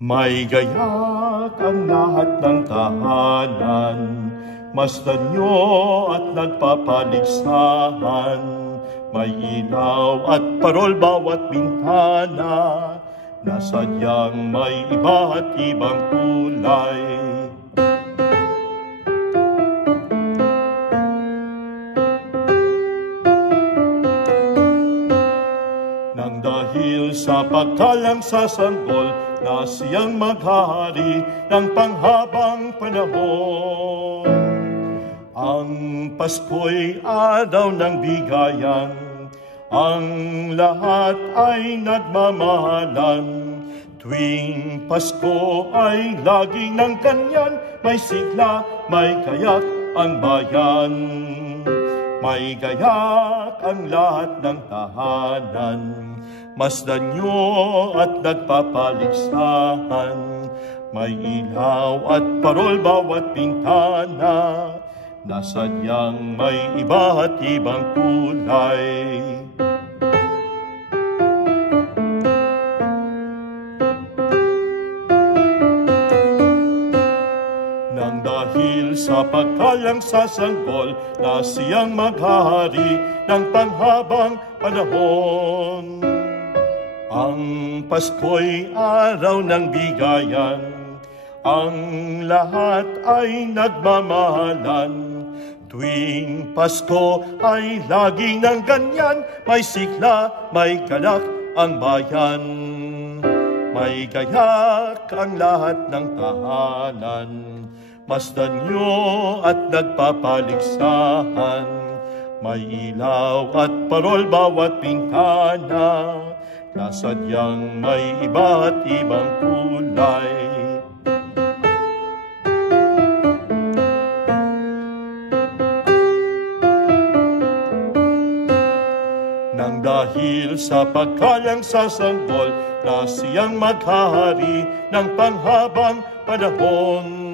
May gayak ang lahat ng tahanan, masdan nyo at nagpapaligsahan. May ilaw at parol bawat bintana, na sadyang may iba't ibang kulay. Nang dahil sa pagkalang sa sanggol, na siyang maghahari ng panghabang panahon. Ang Pasko'y araw ng bigayan, ang lahat ay nagmamahalan. Tuwing Pasko ay laging ng ganyan, may sigla, may kayak ang bayan. May gayak ang lahat ng tahanan, masdan nyo at nagpapaligsahan. May ilaw at parol bawat bintana, na sadyang may iba't ibang kulay. Nang dahil sa pagkalang sa sanggol, na siyang maghahari ng panghabang panahon. Ang Pasko'y araw ng bigayan, ang lahat ay nagmamahalan. Tuwing Pasko ay laging ng ganyan, may sigla, may galak ang bayan. May gayak ang lahat ng tahanan, masdan nyo at nagpapaligsahan. May ilaw at parol bawat bintana, na sadyang may iba't ibang kulay. Nang dahil sa pagkalang sa sanggol, na siyang maghahari ng panghabang panahon.